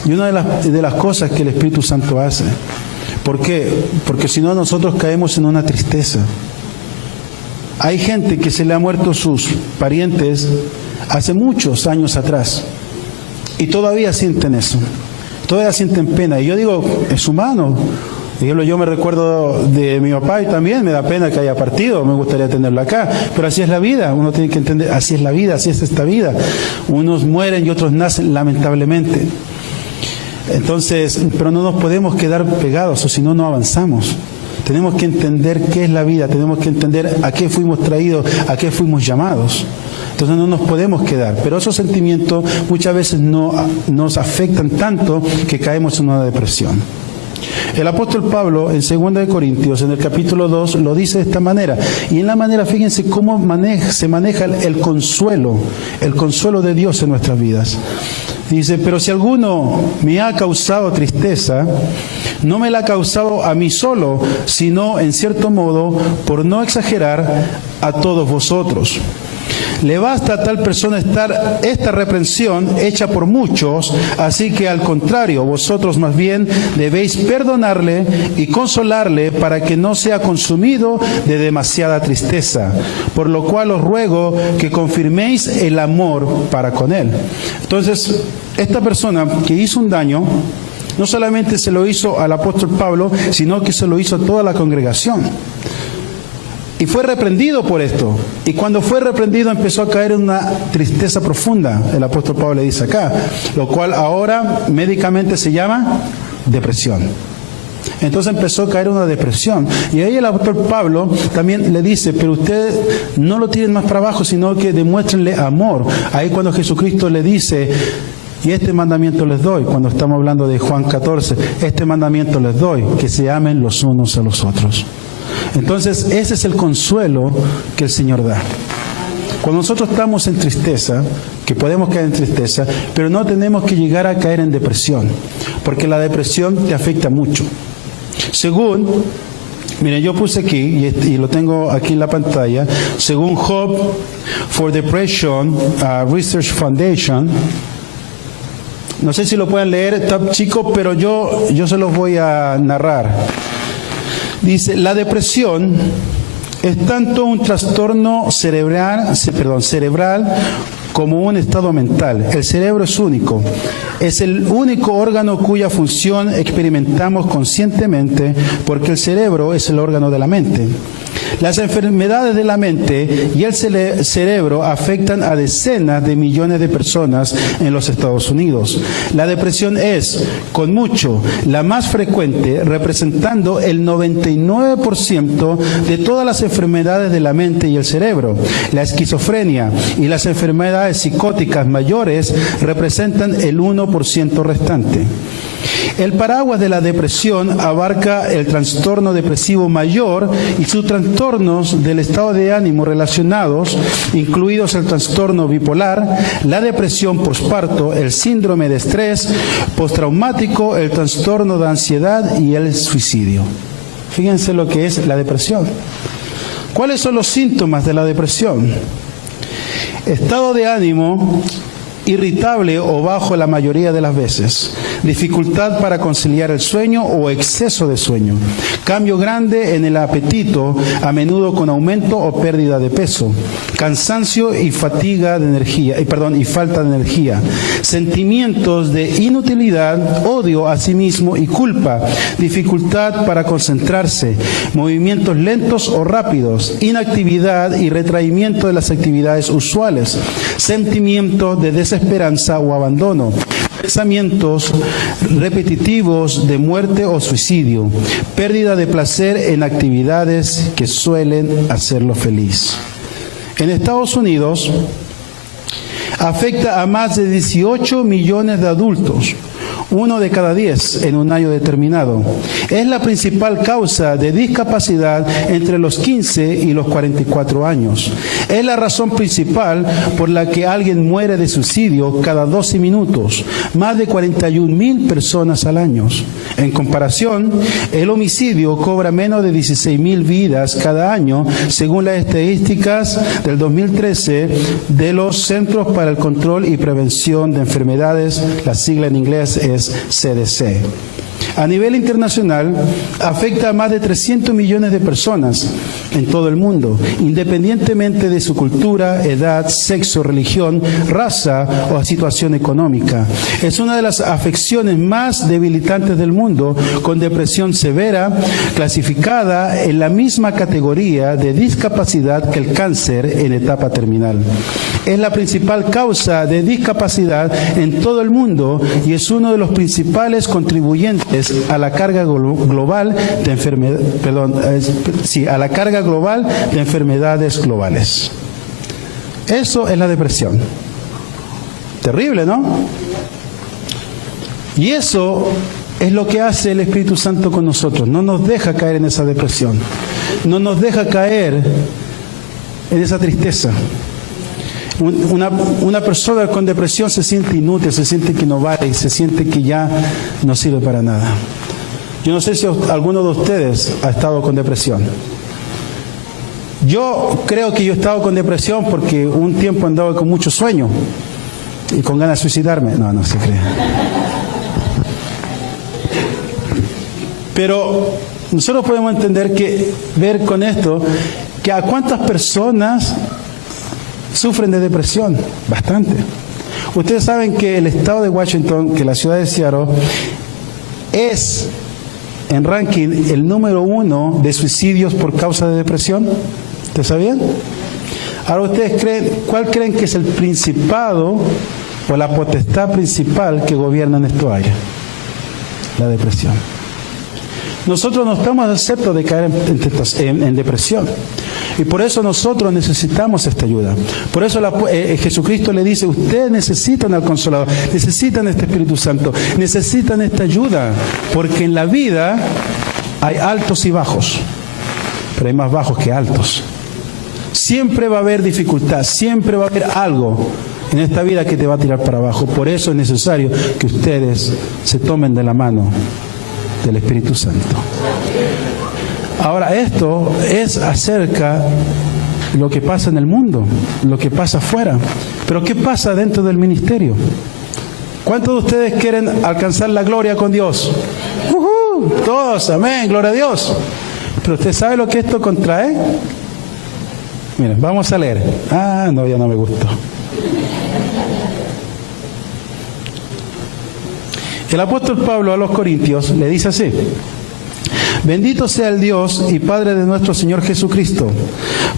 Y una de las cosas que el Espíritu Santo hace, ¿por qué? Porque si no nosotros caemos en una tristeza. Hay gente que se le ha muerto sus parientes hace muchos años atrás y todavía sienten eso, todavía sienten pena. Y yo digo, es humano. Yo me recuerdo de mi papá y también me da pena que haya partido, me gustaría tenerlo acá, pero así es la vida, uno tiene que entender, así es la vida, así es esta vida. Unos mueren y otros nacen lamentablemente. Entonces, pero no nos podemos quedar pegados, o si no, no avanzamos. Tenemos que entender qué es la vida, tenemos que entender a qué fuimos traídos, a qué fuimos llamados. Entonces no nos podemos quedar, pero esos sentimientos muchas veces no nos afectan tanto que caemos en una depresión. El apóstol Pablo en 2 Corintios, en el capítulo 2, lo dice de esta manera. Y en la manera, fíjense cómo se maneja el consuelo de Dios en nuestras vidas. Dice, pero si alguno me ha causado tristeza, no me la ha causado a mí solo, sino en cierto modo, por no exagerar, a todos vosotros. Le basta a tal persona estar esta reprensión hecha por muchos, así que al contrario, vosotros más bien debéis perdonarle y consolarle para que no sea consumido de demasiada tristeza, por lo cual os ruego que confirméis el amor para con él. Entonces, esta persona que hizo un daño, no solamente se lo hizo al apóstol Pablo, sino que se lo hizo a toda la congregación. Y fue reprendido por esto. Y cuando fue reprendido empezó a caer en una tristeza profunda. El apóstol Pablo le dice acá. Lo cual ahora médicamente se llama depresión. Entonces empezó a caer en una depresión. Y ahí el apóstol Pablo también le dice, pero ustedes no lo tiren más para abajo, sino que demuéstrenle amor. Ahí cuando Jesucristo le dice, y este mandamiento les doy, cuando estamos hablando de Juan 14, este mandamiento les doy, que se amen los unos a los otros. Entonces, ese es el consuelo que el Señor da. Cuando nosotros estamos en tristeza, que podemos caer en tristeza, pero no tenemos que llegar a caer en depresión, porque la depresión te afecta mucho. Según, miren, yo puse aquí, y lo tengo aquí en la pantalla, según Hope for Depression Research Foundation, no sé si lo pueden leer, está chico, pero yo se los voy a narrar. Dice, la depresión es tanto un trastorno cerebral como un estado mental. El cerebro es único. Es el único órgano cuya función experimentamos conscientemente, porque el cerebro es el órgano de la mente. Las enfermedades de la mente y el cerebro afectan a decenas de millones de personas en los Estados Unidos. La depresión es, con mucho, la más frecuente, representando el 99% de todas las enfermedades de la mente y el cerebro. La esquizofrenia y las enfermedades psicóticas mayores representan el 1% restante. El paraguas de la depresión abarca el trastorno depresivo mayor y sus trastornos del estado de ánimo relacionados, incluidos el trastorno bipolar, la depresión posparto, el síndrome de estrés postraumático, el trastorno de ansiedad y el suicidio. Fíjense lo que es la depresión. ¿Cuáles son los síntomas de la depresión? Estado de ánimo irritable o bajo la mayoría de las veces, dificultad para conciliar el sueño o exceso de sueño, cambio grande en el apetito, a menudo con aumento o pérdida de peso, cansancio y fatiga de energía, y falta de energía, sentimientos de inutilidad, odio a sí mismo y culpa, dificultad para concentrarse, movimientos lentos o rápidos, inactividad y retraimiento de las actividades usuales, sentimientos de desesperanza o abandono, pensamientos repetitivos de muerte o suicidio, pérdida de placer en actividades que suelen hacerlo feliz. En Estados Unidos afecta a más de 18 millones de adultos, 1 de cada 10 en un año determinado. Es la principal causa de discapacidad entre los 15 y los 44 años. Es la razón principal por la que alguien muere de suicidio cada 12 minutos, más de 41,000 personas al año. En comparación, el homicidio cobra menos de 16,000 vidas cada año, según las estadísticas del 2013 de los Centros para el Control y Prevención de Enfermedades, la sigla en inglés es CDC. A nivel internacional, afecta a más de 300 millones de personas en todo el mundo, independientemente de su cultura, edad, sexo, religión, raza o situación económica. Es una de las afecciones más debilitantes del mundo, con depresión severa, clasificada en la misma categoría de discapacidad que el cáncer en etapa terminal. Es la principal causa de discapacidad en todo el mundo y es uno de los principales contribuyentes a la carga global de enfermedades globales. Eso es la depresión. Terrible, ¿no? Y eso es lo que hace el Espíritu Santo con nosotros. No nos deja caer en esa depresión. No nos deja caer en esa tristeza. Una persona con depresión se siente inútil, se siente que no vale y se siente que ya no sirve para nada. Yo no sé si alguno de ustedes ha estado con depresión. Yo creo que yo he estado con depresión porque un tiempo andaba con mucho sueño y con ganas de suicidarme. No se cree. Pero nosotros podemos ver con esto que a cuántas personas sufren de depresión. Bastante. Ustedes saben que el estado de Washington, que la ciudad de Seattle, es en ranking el número 1 de suicidios por causa de depresión. ¿Ustedes sabían? Ahora ustedes ¿cuál creen que es el principado o la potestad principal que gobierna en esta área? La depresión. Nosotros no estamos exceptos de caer en depresión. Y por eso nosotros necesitamos esta ayuda. Por eso Jesucristo le dice, ustedes necesitan al Consolador, necesitan este Espíritu Santo, necesitan esta ayuda. Porque en la vida hay altos y bajos, pero hay más bajos que altos. Siempre va a haber dificultad, siempre va a haber algo en esta vida que te va a tirar para abajo. Por eso es necesario que ustedes se tomen de la mano del Espíritu Santo. Ahora, esto es acerca de lo que pasa en el mundo, lo que pasa afuera. Pero ¿qué pasa dentro del ministerio? ¿Cuántos de ustedes quieren alcanzar la gloria con Dios? Todos, amén, gloria a Dios. Pero ¿usted sabe lo que esto contrae? Miren, vamos a leer. No, ya no me gustó. El apóstol Pablo a los Corintios le dice así: bendito sea el Dios y Padre de nuestro Señor Jesucristo,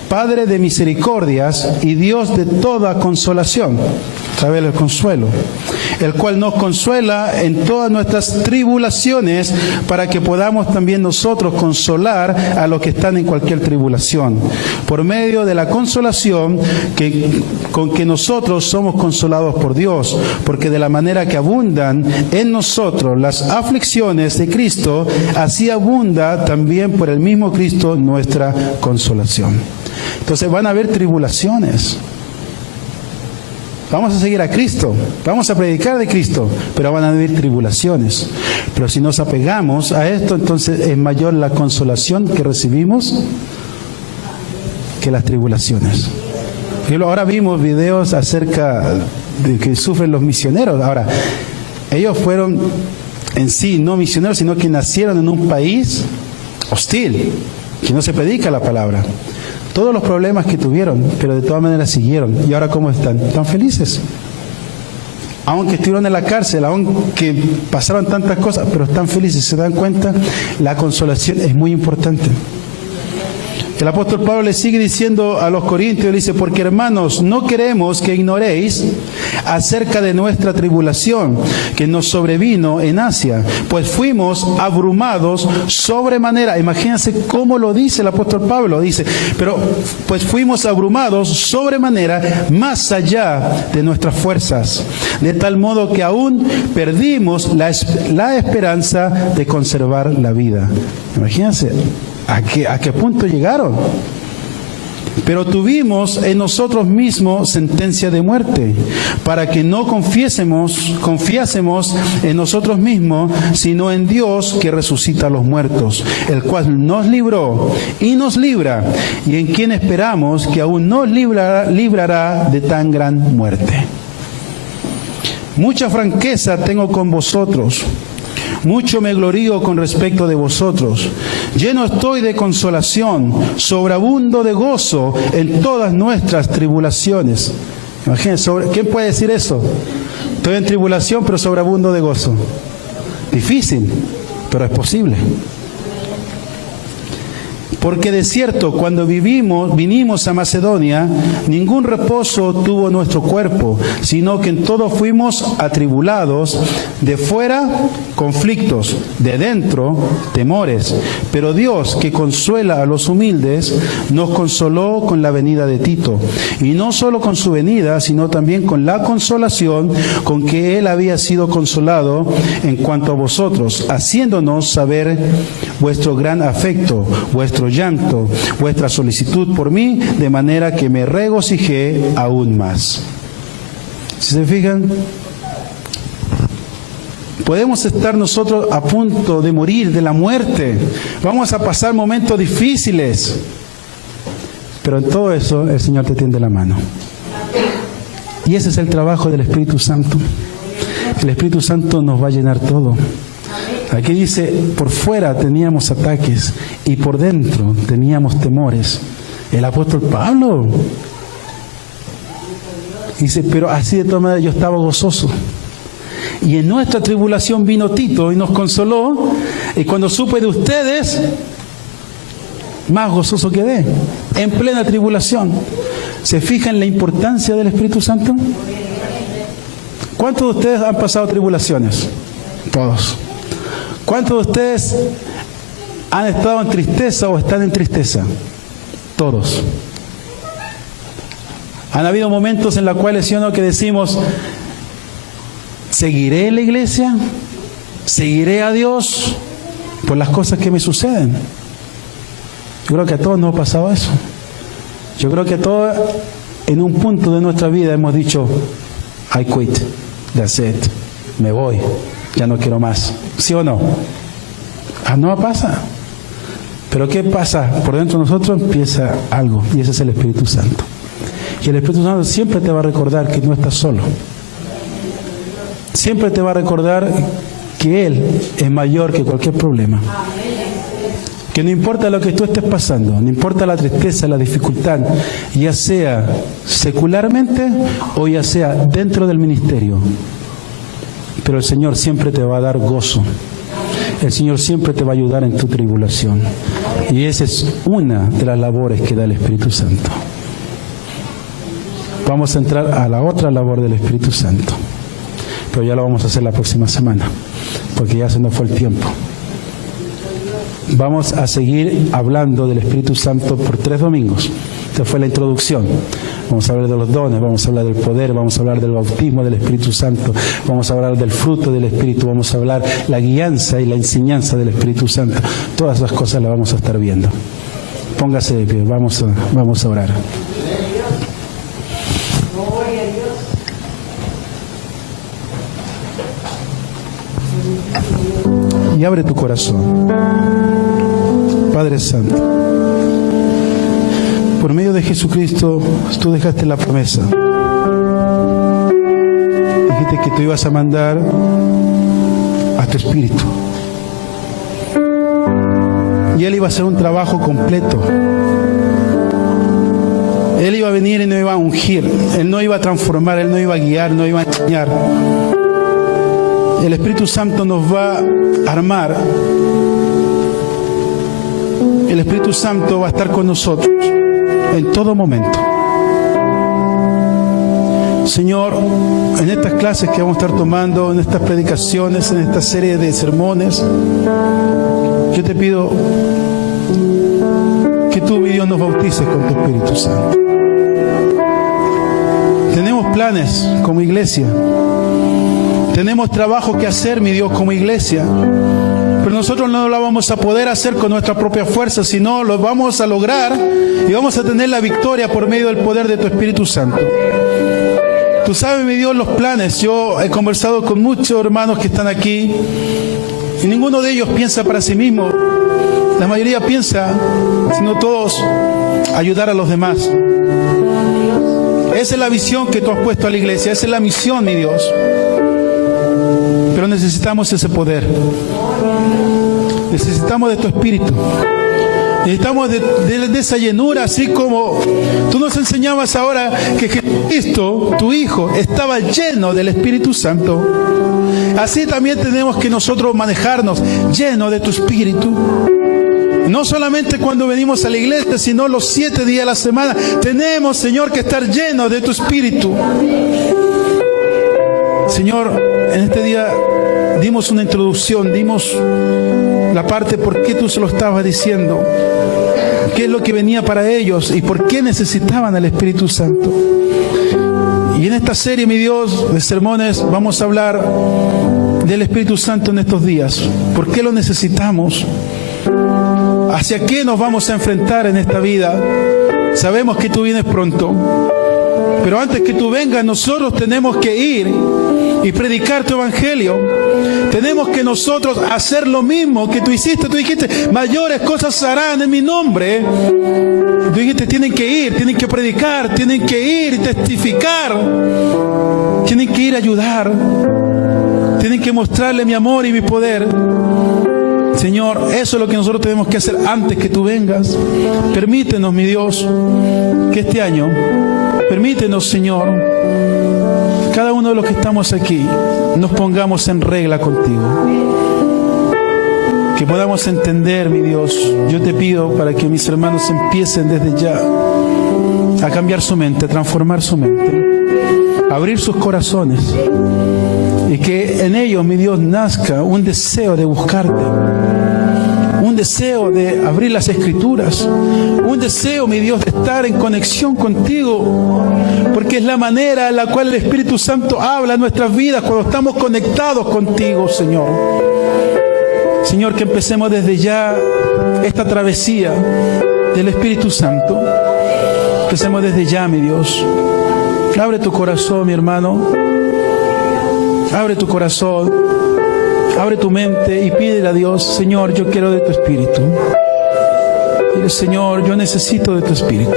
Padre de misericordias y Dios de toda consolación. ¿Sabe el consuelo? El cual nos consuela en todas nuestras tribulaciones, para que podamos también nosotros consolar a los que están en cualquier tribulación, por medio de la consolación con que nosotros somos consolados por Dios, porque de la manera que abundan en nosotros las aflicciones de Cristo, así abunda también por el mismo Cristo nuestra consolación. Entonces van a haber tribulaciones. Vamos a seguir a Cristo, vamos a predicar de Cristo, pero van a haber tribulaciones. Pero si nos apegamos a esto, entonces es mayor la consolación que recibimos que las tribulaciones. Ahora vimos videos acerca de que sufren los misioneros. Ahora, ellos fueron en sí no misioneros, sino que nacieron en un país hostil, que no se predica la palabra. Todos los problemas que tuvieron, pero de todas maneras siguieron. ¿Y ahora cómo están? Están felices. Aunque estuvieron en la cárcel, aunque pasaron tantas cosas, pero están felices. ¿Se dan cuenta? La consolación es muy importante. El apóstol Pablo le sigue diciendo a los corintios, le dice: porque hermanos, no queremos que ignoréis acerca de nuestra tribulación que nos sobrevino en Asia, pues fuimos abrumados sobremanera. Imagínense cómo lo dice el apóstol Pablo, dice, pero pues fuimos abrumados sobremanera, más allá de nuestras fuerzas, de tal modo que aún perdimos la esperanza de conservar la vida. Imagínense ¿a qué punto llegaron? Pero tuvimos en nosotros mismos sentencia de muerte, para que no confiásemos en nosotros mismos, sino en Dios que resucita a los muertos, el cual nos libró y nos libra, y en quien esperamos que aún nos librará de tan gran muerte. Mucha franqueza tengo con vosotros, mucho me glorío con respecto de vosotros. Lleno estoy de consolación, sobreabundo de gozo en todas nuestras tribulaciones. Imagínense, ¿quién puede decir eso? Estoy en tribulación, pero sobreabundo de gozo. Difícil, pero es posible. Porque de cierto, cuando vinimos a Macedonia, ningún reposo tuvo nuestro cuerpo, sino que en todo fuimos atribulados, de fuera conflictos, de dentro temores. Pero Dios, que consuela a los humildes, nos consoló con la venida de Tito. Y no solo con su venida, sino también con la consolación con que él había sido consolado en cuanto a vosotros, haciéndonos saber vuestro gran afecto, vuestro llanto, vuestra solicitud por mí, de manera que me regocijé aún más. Si se fijan, podemos estar nosotros a punto de morir de la muerte, vamos a pasar momentos difíciles, pero en todo eso el Señor te tiende la mano. Y ese es el trabajo del Espíritu Santo. El Espíritu Santo nos va a llenar todo. Aquí dice, por fuera teníamos ataques y por dentro teníamos temores. El apóstol Pablo dice, pero así de todas maneras yo estaba gozoso. Y en nuestra tribulación vino Tito y nos consoló, y cuando supe de ustedes, más gozoso quedé, en plena tribulación. ¿Se fijan la importancia del Espíritu Santo? ¿Cuántos de ustedes han pasado tribulaciones? Todos. ¿Cuántos de ustedes han estado en tristeza o están en tristeza? Todos. Han habido momentos en los cuales, ¿sí o no?, que decimos, ¿seguiré en la iglesia? ¿Seguiré a Dios por las cosas que me suceden? Yo creo que a todos nos ha pasado eso. Yo creo que todos en un punto de nuestra vida hemos dicho, I quit, that's it, me voy, ya no quiero más. ¿Sí o no? No pasa. Pero ¿qué pasa? Por dentro de nosotros empieza algo, y ese es el Espíritu Santo. Y el Espíritu Santo siempre te va a recordar que no estás solo. Siempre te va a recordar que Él es mayor que cualquier problema. Que no importa lo que tú estés pasando, no importa la tristeza, la dificultad, ya sea secularmente o ya sea dentro del ministerio, pero el Señor siempre te va a dar gozo. El Señor siempre te va a ayudar en tu tribulación. Y esa es una de las labores que da el Espíritu Santo. Vamos a entrar a la otra labor del Espíritu Santo, pero ya lo vamos a hacer la próxima semana, porque ya se nos fue el tiempo. Vamos a seguir hablando del Espíritu Santo por 3 domingos. Esta fue la introducción. Vamos a hablar de los dones, vamos a hablar del poder, vamos a hablar del bautismo del Espíritu Santo, vamos a hablar del fruto del Espíritu, vamos a hablar la guianza y la enseñanza del Espíritu Santo. Todas esas cosas las vamos a estar viendo. Póngase de pie, vamos a orar. Y abre tu corazón. Padre Santo, por medio de Jesucristo, tú dejaste la promesa. Dijiste que tú ibas a mandar a tu Espíritu. Y Él iba a hacer un trabajo completo. Él iba a venir y no iba a ungir. Él no iba a transformar, Él no iba a guiar, no iba a enseñar. El Espíritu Santo nos va a armar. El Espíritu Santo va a estar con nosotros en todo momento. Señor, en estas clases que vamos a estar tomando, en estas predicaciones, en esta serie de sermones, yo te pido que tú, mi Dios, nos bautices con tu Espíritu Santo. Tenemos planes como iglesia. Tenemos trabajo que hacer, mi Dios, como iglesia. Pero nosotros no lo vamos a poder hacer con nuestra propia fuerza, sino lo vamos a lograr y vamos a tener la victoria por medio del poder de tu Espíritu Santo. Tú sabes, mi Dios, los planes. Yo he conversado con muchos hermanos que están aquí y ninguno de ellos piensa para sí mismo. La mayoría piensa, sino todos, ayudar a los demás. Esa es la visión que tú has puesto a la iglesia. Esa es la misión, mi Dios. Pero necesitamos ese poder. Necesitamos de tu Espíritu. Necesitamos de esa llenura, así como tú nos enseñabas ahora que Jesucristo, tu Hijo, estaba lleno del Espíritu Santo. Así también tenemos que nosotros manejarnos lleno de tu Espíritu. No solamente cuando venimos a la iglesia, sino los 7 días de la semana. Tenemos, Señor, que estar llenos de tu Espíritu. Señor, en este día dimos una introducción, dimos la parte por qué tú se lo estabas diciendo, qué es lo que venía para ellos y por qué necesitaban al Espíritu Santo. Y en esta serie, mi Dios, de sermones, vamos a hablar del Espíritu Santo en estos días. ¿Por qué lo necesitamos? ¿Hacia qué nos vamos a enfrentar en esta vida? Sabemos que tú vienes pronto, pero antes que tú vengas, nosotros tenemos que ir y predicar tu evangelio. Tenemos que nosotros hacer lo mismo que tú hiciste. Tú dijiste, mayores cosas harán en mi nombre. Tú dijiste, tienen que ir, tienen que predicar, tienen que ir y testificar, tienen que ir a ayudar, tienen que mostrarle mi amor y mi poder. Señor, eso es lo que nosotros tenemos que hacer antes que tú vengas. Permítenos, mi Dios, que este año, permítenos, Señor, cada uno de los que estamos aquí, nos pongamos en regla contigo. Que podamos entender, mi Dios. Yo te pido para que mis hermanos empiecen desde ya a cambiar su mente, a transformar su mente, a abrir sus corazones. Y que en ellos, mi Dios, nazca un deseo de buscarte, un deseo de abrir las Escrituras, un deseo, mi Dios, de estar en conexión contigo, porque es la manera en la cual el Espíritu Santo habla en nuestras vidas cuando estamos conectados contigo, Señor. Señor, que empecemos desde ya esta travesía del Espíritu Santo. Empecemos desde ya, mi Dios. Abre tu corazón, mi hermano. Abre tu corazón. Abre tu mente y pídele a Dios: Señor, yo quiero de tu Espíritu. Dile: Señor, yo necesito de tu Espíritu.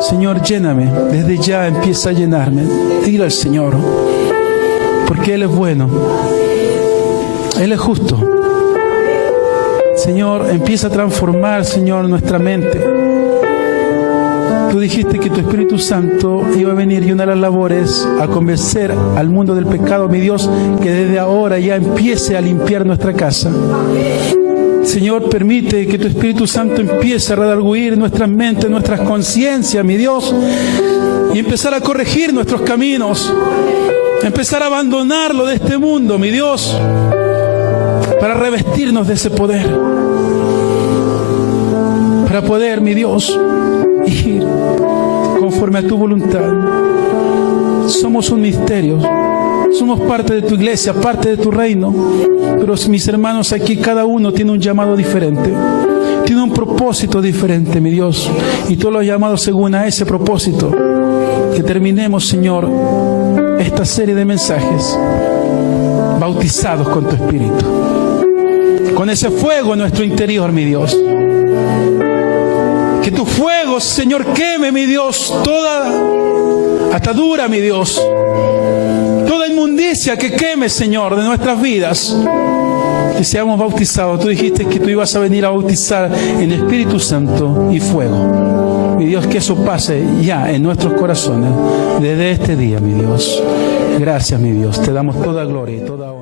Señor, lléname. Desde ya empieza a llenarme. Dile al Señor, porque Él es bueno. Él es justo. Señor, empieza a transformar, Señor, nuestra mente. Tú dijiste que tu Espíritu Santo iba a venir, y una de las labores a convencer al mundo del pecado, mi Dios, que desde ahora ya empiece a limpiar nuestra casa. Señor, permite que tu Espíritu Santo empiece a redarguir nuestras mentes, nuestras conciencias, mi Dios, y empezar a corregir nuestros caminos, empezar a abandonarlo de este mundo, mi Dios, para revestirnos de ese poder, para poder, mi Dios, ir conforme a tu voluntad. Somos un misterio, somos parte de tu iglesia, parte de tu reino, pero mis hermanos, aquí cada uno tiene un llamado diferente, tiene un propósito diferente, mi Dios, y todos los llamados según a ese propósito. Que terminemos, Señor, esta serie de mensajes bautizados con tu Espíritu, con ese fuego en nuestro interior, mi Dios. Que tu fuego, Señor, queme, mi Dios, toda atadura, mi Dios, toda inmundicia que queme, Señor, de nuestras vidas. Que seamos bautizados. Tú dijiste que tú ibas a venir a bautizar en Espíritu Santo y fuego. Mi Dios, que eso pase ya en nuestros corazones desde este día, mi Dios. Gracias, mi Dios. Te damos toda gloria y toda honra.